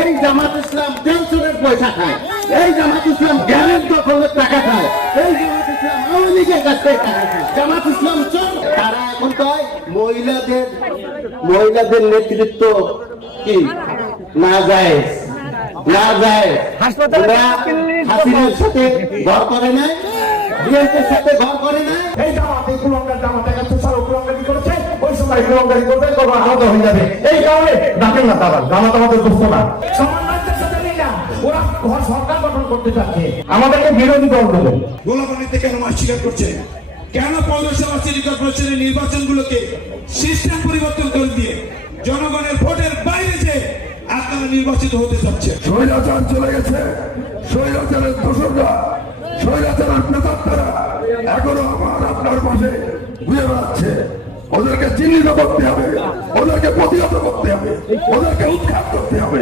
এই জামাত ইসলাম পেনশনের পয়সা খায়। এই জামাত ইসলাম গ্যারের দখলের টাকা খায়। এই জামাত ইসলাম আওয়ামী লীগের কাছ থেকে জামাত ইসলাম চোর। তারা এখন কয় মহিলাদের মহিলাদের নেতৃত্ব কি? না যায় না যায় ওরা হাসিনার সাথে ঘর করে নাই বিএনপির সাথে ঘর করে নাই। এই জামাত এই কুলঙ্গার জামাত করবে আহত হয়ে যাবে। এই কারণে ডাকেন না তারা জামাত আমাদের দোস্ত না। আমাদেরকে বিরোধী দল দেবে গোলাবাড়িতে কেন মাস স্বীকার করছে? কেন পৌরসভা সিটি কর্পোরেশনের নির্বাচনগুলোকে সিস্টেম পরিবর্তন করে দিয়ে জনগণের ভোটের বাইরে যে আপনারা নির্বাচিত হতে চাচ্ছে? স্বৈরাচার চলে গেছে। স্বৈরাচারের দোষররা স্বৈরাচারের প্রেতাত্মারা এখনও আমার আপনার পাশে ঘুরে বেড়াচ্ছে। ওদেরকে চিহ্নিত করতে হবে। ওদেরকে প্রতিহত করতে হবে। ওদেরকে উৎখাত করতে হবে।